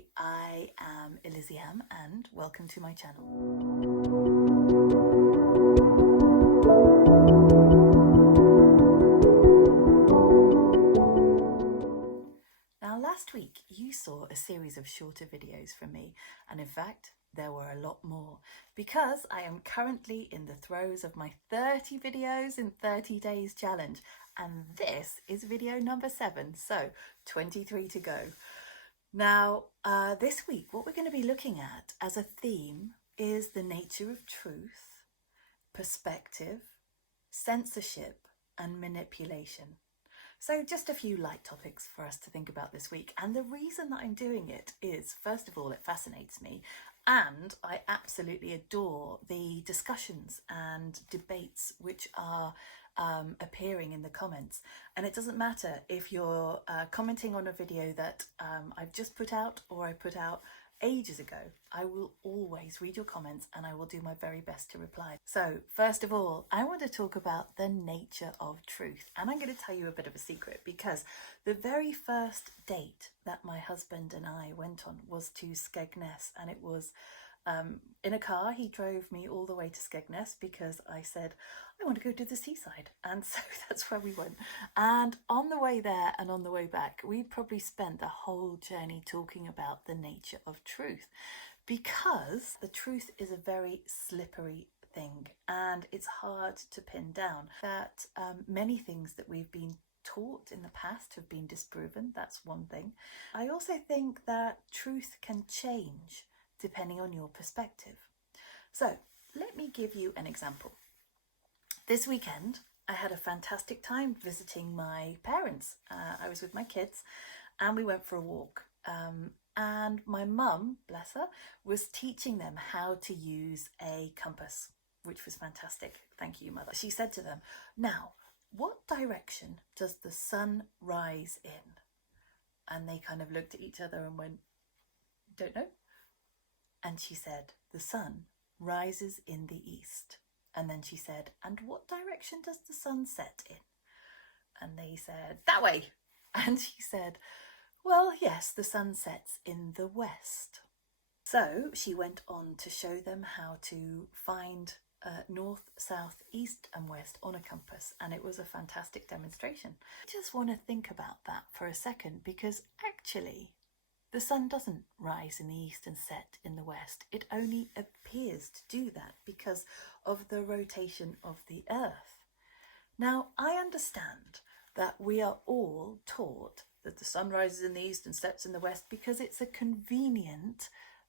Hi, I am Eliziam and welcome to my channel. Now last week you saw a series of shorter videos from me, and in fact there were a lot more because I am currently in the throes of my 30 videos in 30 days challenge, and this is video number 7, so 23 to go. Now, this week, what we're going to be looking at as a theme is the nature of truth, perspective, censorship, and manipulation. So just a few light topics for us to think about this week. And the reason that I'm doing it is, first of all, it fascinates me. And I absolutely adore the discussions and debates which are appearing in the comments. And it doesn't matter if you're commenting on a video that I've just put out or I put out ages ago. I will always read your comments and I will do my very best to reply. So first of all, I want to talk about the nature of truth. And I'm going to tell you a bit of a secret, because the very first date that my husband and I went on was to Skegness, and it was in a car. He drove me all the way to Skegness because I said, I want to go to the seaside. And so that's where we went. And on the way there and on the way back, we probably spent the whole journey talking about the nature of truth, because the truth is a very slippery thing and it's hard to pin down. That many things that we've been taught in the past have been disproven. That's one thing. I also think that truth can change depending on your perspective. So let me give you an example. This weekend, I had a fantastic time visiting my parents. I was with my kids and we went for a walk. And my mum, bless her, was teaching them how to use a compass, which was fantastic. Thank you, Mother. She said to them, now, what direction does the sun rise in? And they kind of looked at each other and went, don't know. And she said, the sun rises in the east. And then she said, and what direction does the sun set in? And they said, that way. And she said, well, yes, the sun sets in the west. So she went on to show them how to find north, south, east and west on a compass, and it was a fantastic demonstration. I just want to think about that for a second, because actually the sun doesn't rise in the east and set in the west. It only appears to do that because of the rotation of the earth. Now, I understand that we are all taught that the sun rises in the east and sets in the west because it's a convenient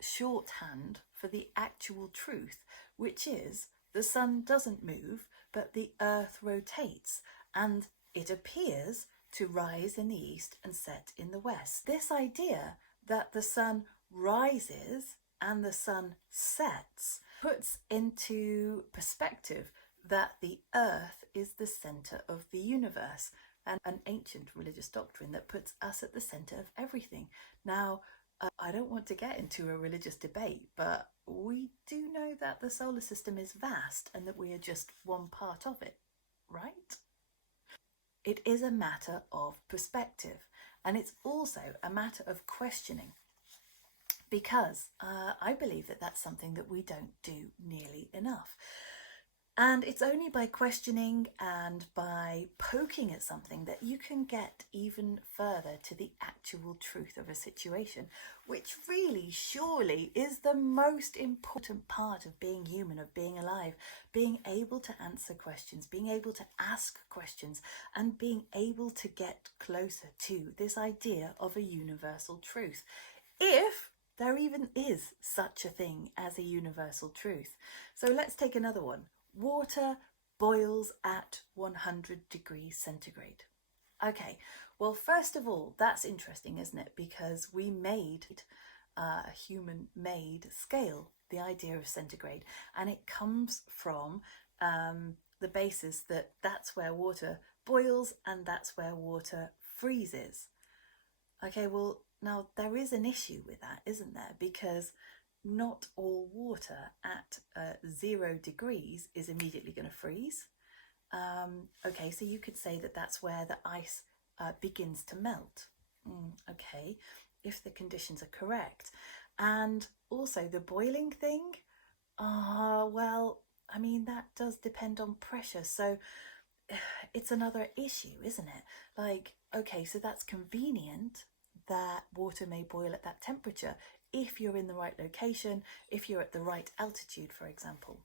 shorthand for the actual truth, which is the sun doesn't move, but the earth rotates, and it appears to rise in the east and set in the west. This idea that the sun rises and the sun sets puts into perspective that the earth is the center of the universe, and an ancient religious doctrine that puts us at the center of everything. Now, I don't want to get into a religious debate, but we do know that the solar system is vast and that we are just one part of it, right? It is a matter of perspective, and it's also a matter of questioning, because I believe that that's something that we don't do nearly enough. And it's only by questioning and by poking at something that you can get even further to the actual truth of a situation, which really, surely, is the most important part of being human, of being alive, being able to answer questions, being able to ask questions, and being able to get closer to this idea of a universal truth, if there even is such a thing as a universal truth. So let's take another one. Water boils at 100 degrees centigrade. Okay, well, first of all, that's interesting, isn't it? Because we made a human-made scale, the idea of centigrade, and it comes from the basis that that's where water boils and that's where water freezes. Okay, well, now there is an issue with that, isn't there? Because not all water at 0 degrees is immediately going to freeze. Okay, so you could say that that's where the ice begins to melt. Okay, if the conditions are correct. And also the boiling thing, well, I mean, that does depend on pressure. So it's another issue, isn't it? Like, okay, so that's convenient that water may boil at that temperature if you're in the right location, if you're at the right altitude, for example.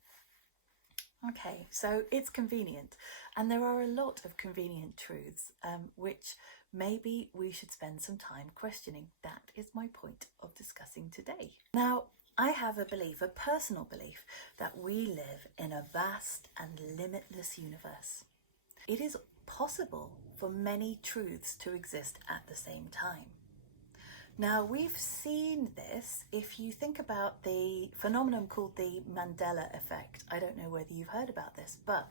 Okay, so it's convenient, and there are a lot of convenient truths which maybe we should spend some time questioning. That is my point of discussing today. Now, I have a belief, a personal belief, that we live in a vast and limitless universe. It is possible for many truths to exist at the same time. Now, we've seen this if you think about the phenomenon called the Mandala Effect. I don't know whether you've heard about this, but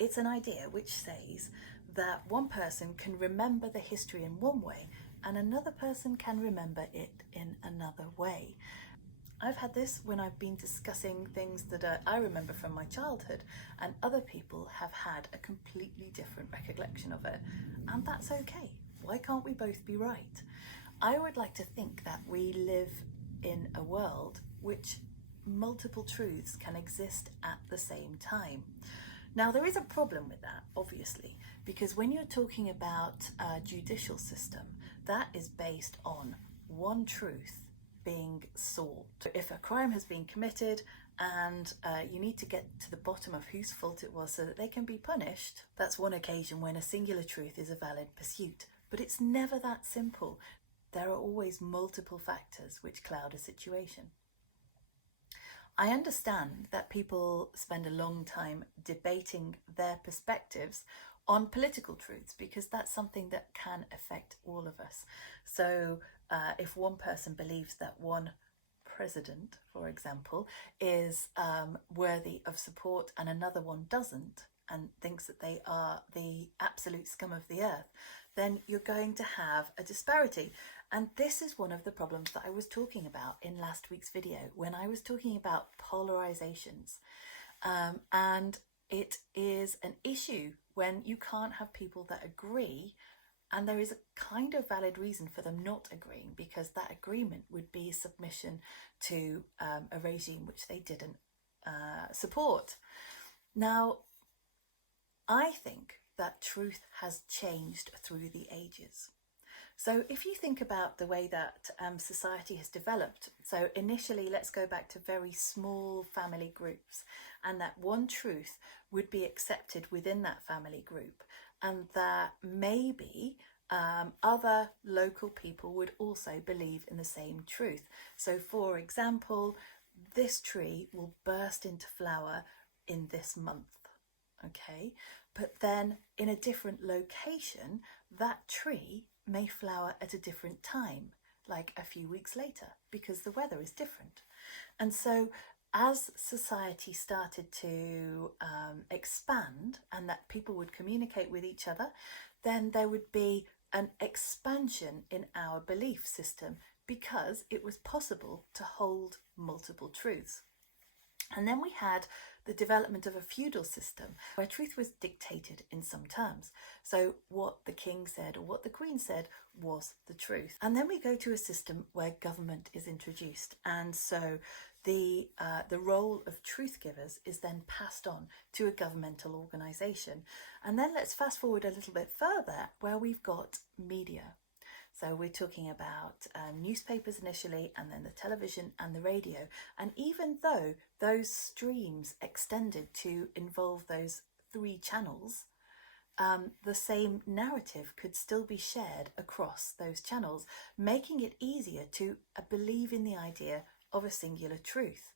it's an idea which says that one person can remember the history in one way and another person can remember it in another way. I've had this when I've been discussing things that I remember from my childhood, and other people have had a completely different recollection of it, and that's okay. Why can't we both be right? I would like to think that we live in a world which multiple truths can exist at the same time. Now, there is a problem with that, obviously, because when you're talking about a judicial system, that is based on one truth being sought. If a crime has been committed and you need to get to the bottom of whose fault it was so that they can be punished, that's one occasion when a singular truth is a valid pursuit. But it's never that simple. There are always multiple factors which cloud a situation. I understand that people spend a long time debating their perspectives on political truths because that's something that can affect all of us. So if one person believes that one president, for example, is worthy of support and another one doesn't, and thinks that they are the absolute scum of the earth, then you're going to have a disparity. And this is one of the problems that I was talking about in last week's video when I was talking about polarizations. And it is an issue when you can't have people that agree, and there is a kind of valid reason for them not agreeing, because that agreement would be submission to a regime which they didn't support. Now, I think that truth has changed through the ages. So if you think about the way that society has developed, so initially let's go back to very small family groups, and that one truth would be accepted within that family group, and that maybe other local people would also believe in the same truth. So for example, this tree will burst into flower in this month. Okay, but then in a different location, that tree may flower at a different time, like a few weeks later, because the weather is different. And so as society started to expand and that people would communicate with each other, then there would be an expansion in our belief system because it was possible to hold multiple truths. And then we had the development of a feudal system where truth was dictated in some terms. So what the king said or what the queen said was the truth. And then we go to a system where government is introduced. And so the role of truth givers is then passed on to a governmental organisation. And then let's fast forward a little bit further where we've got media. So we're talking about newspapers initially, and then the television and the radio. And even though those streams extended to involve those 3 channels, the same narrative could still be shared across those channels, making it easier to believe in the idea of a singular truth.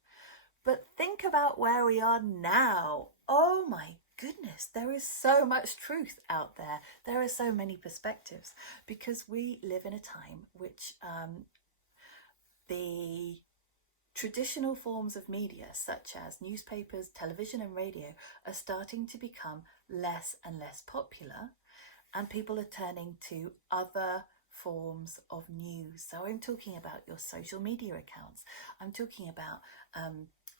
But think about where we are now. Oh my goodness, there is so much truth out there. There are so many perspectives because we live in a time which the traditional forms of media, such as newspapers, television and radio, are starting to become less and less popular, and people are turning to other forms of news. So I'm talking about your social media accounts. I'm talking about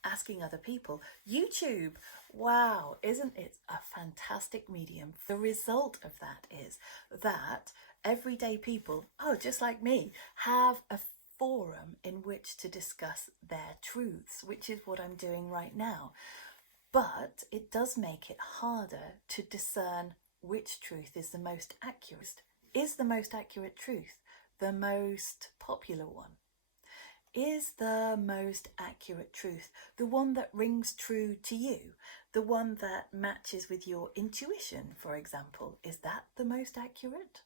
asking other people. YouTube, wow, isn't it a fantastic medium? The result of that is that everyday people, just like me, have a forum in which to discuss their truths, which is what I'm doing right now. But it does make it harder to discern which truth is the most accurate. Is the most accurate truth the most popular one? Is the most accurate truth the one that rings true to you? The one that matches with your intuition, for example? Is that the most accurate?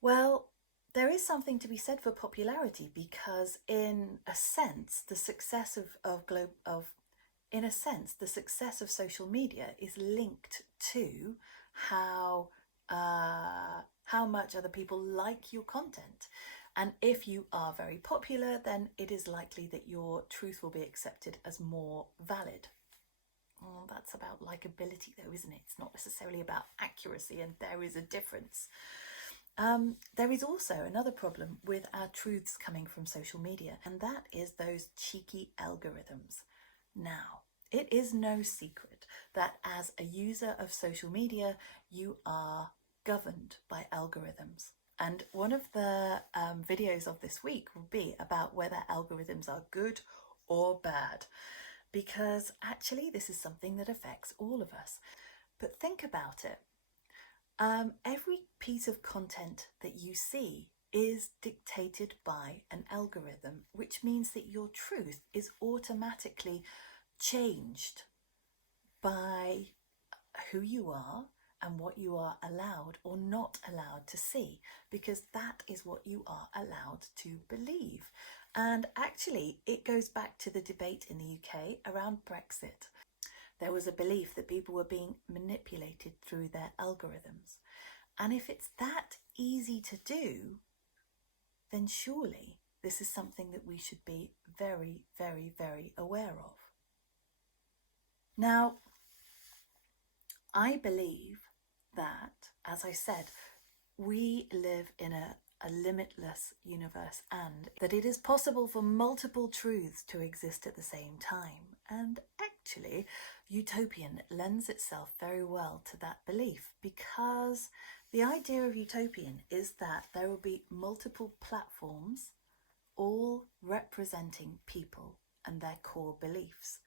Well, there is something to be said for popularity, because in a sense, the success the success of social media is linked to how much other people like your content. And if you are very popular, then it is likely that your truth will be accepted as more valid. Well, that's about likability though, isn't it? It's not necessarily about accuracy, and there is a difference. There is also another problem with our truths coming from social media, and that is those cheeky algorithms. Now, it is no secret that as a user of social media, you are governed by algorithms. And one of the videos of this week will be about whether algorithms are good or bad, because actually this is something that affects all of us. But think about it. Every piece of content that you see is dictated by an algorithm, which means that your truth is automatically changed by who you are and what you are allowed or not allowed to see, because that is what you are allowed to believe. And actually, it goes back to the debate in the UK around Brexit. There was a belief that people were being manipulated through their algorithms. And if it's that easy to do, then surely this is something that we should be very, very, very aware of. Now, I believe that, as I said, we live in a limitless universe, and that it is possible for multiple truths to exist at the same time. And actually, Utopian lends itself very well to that belief, because the idea of Utopian is that there will be multiple platforms, all representing people and their core beliefs.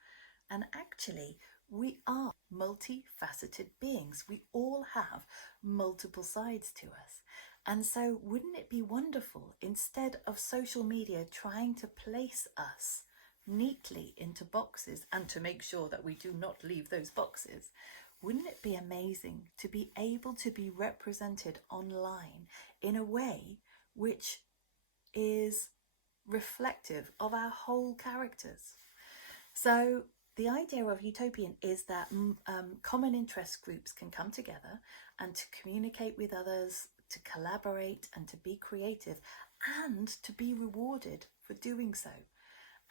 And actually, we are multifaceted beings. We all have multiple sides to us. And so wouldn't it be wonderful, instead of social media trying to place us neatly into boxes and to make sure that we do not leave those boxes, wouldn't it be amazing to be able to be represented online in a way which is reflective of our whole characters? So the idea of Utopian is that common interest groups can come together and to communicate with others, to collaborate and to be creative, and to be rewarded for doing so.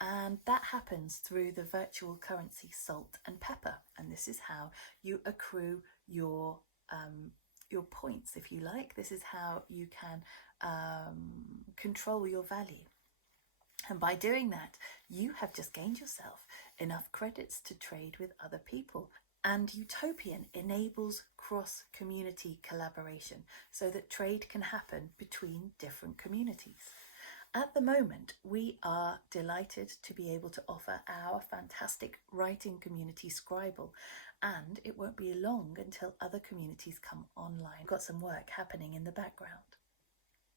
And that happens through the virtual currency salt and pepper. And this is how you accrue your points, if you like. This is how you can control your value. And by doing that, you have just gained yourself enough credits to trade with other people. And Utopian enables cross-community collaboration so that trade can happen between different communities. At the moment, we are delighted to be able to offer our fantastic writing community Scribble, and it won't be long until other communities come online. We've got some work happening in the background.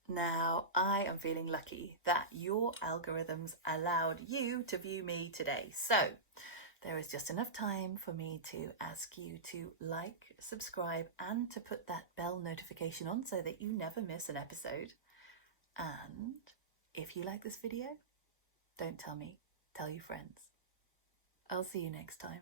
Now, I am feeling lucky that your algorithms allowed you to view me today. So there is just enough time for me to ask you to like, subscribe, and to put that bell notification on so that you never miss an episode. And if you like this video, don't tell me, tell your friends. I'll see you next time.